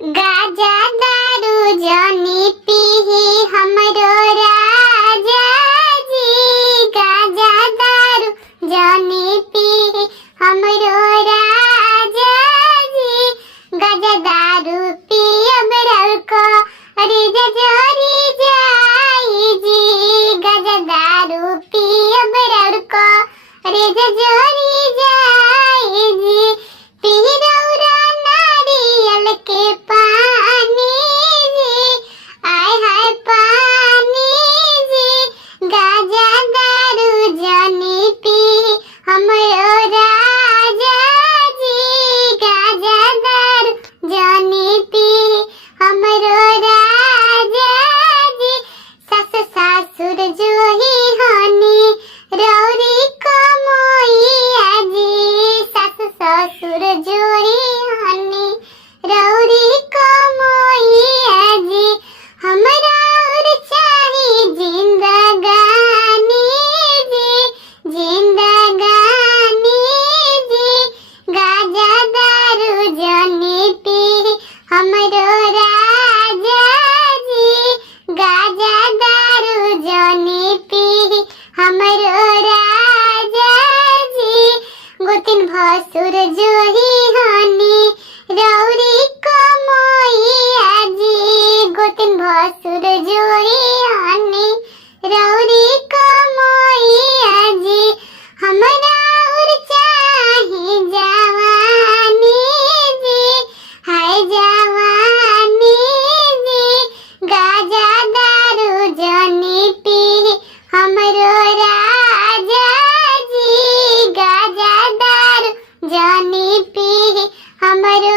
गाजा दारू जनी पीही हमरो राजा जी। गाजा दारू जनी पीही हमरो राजा जी। गाजा दारू पियब रउको अरे जजोरी जाई जी। गाजा दारू पियब रउको अरे जजोरी जाई जी। पी रउरा नारियल के पानी जी। आय हाय पानी जी। गाजा दारू जनी पी हमरो राजा जी। गाजा दारू जनी पी हमरो राजा जी। सास सासुर जोही हनी रौरी कमोइया जी। सास ससुर जोही हनी रौरी कमोइया जी। हमरा और चाही जिंदगानी जी। जिंदगानी जी। गाजा दारू जनी पी हमरो राजा जी। गाजा दारू जनी पी हमरो राजा जी। गोतिन भसुर जोही हनी रौरी कमोइया जी। गोतिन भसुर जोही हनी रौरी कमोइया जी। हमरा और चाही जवानी जी। हाय जवानी जी। गाजा दारू जनी पी हमरो राजा जी। गाजा दारू जनी पी हमरो